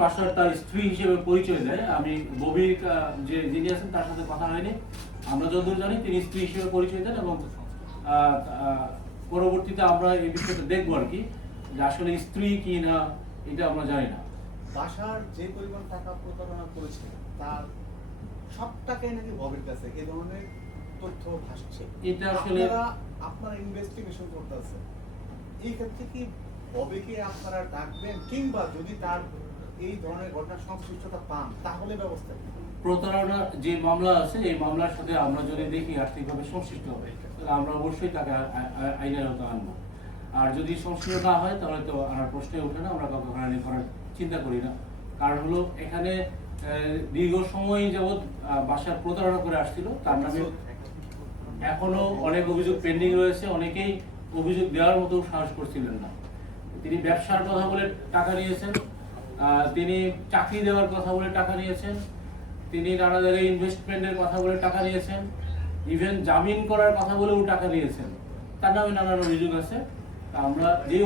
বাসার তার স্ত্রী হিসেবে পরিচয় দেয়। আমি ববির যিনি আছেন তার সাথে কথা হয়নি। আমরা যতদূর জানি তিনি স্ত্রী হিসেবে পরিচয় দেন এবং পরবর্তীতে আমরা এই বিষয়টা দেখবো আর কি, যে আসলে স্ত্রী কি না এটা আমরা জানি না। বাসার যে পরিমাণ টাকা প্রতারণা করেছে তার সব টাকাই নাকি ববির কাছে, এই ধরনের তথ্য ভাসছে। এটা আসলে আপনারা ইনভেস্টিগেশন করতেছে, এই ক্ষেত্রে কি ববিকে আপনারা ডাকবেন, কিংবা যদি তার এই ধরনের ঘটনা সংশ্লিষ্টতা পান তাহলে ব্যবস্থা কি? প্রতারণা যে মামলা আছে এই মামলার সাথে আমরা যদি দেখি আর্থিকভাবে সংশ্লিষ্ট হবে তাহলে আমরা অবশ্যই তাকে আইনের আওতায় আনবো। আর যদি সংশ্লিষ্ট না হয় তাহলে তো আনার প্রশ্নই ওঠে না, আমরা কাউকে হয়রানি করার চিন্তা করি না। কারণ হলো এখানে দীর্ঘ সময় যাবৎ বাসার প্রতারণা করে আসছিল, তার নামে এখনো অনেক অভিযোগ পেন্ডিং রয়েছে। অনেকেই অভিযোগ দেওয়ার মতো সাহস করছিলেন না। তিনি ব্যবসার কথা বলে টাকা নিয়েছেন, তিনি চাকরি দেওয়ার কথা বলে টাকা নিয়েছেন, তিনি নানা জায়গায় ইনভেস্টমেন্টের কথা বলে টাকা নিয়েছেন, ইভেন জামিন করার কথা বলেও টাকা নিয়েছেন। তার নামে নানান অভিযোগ আছে। আমরা যে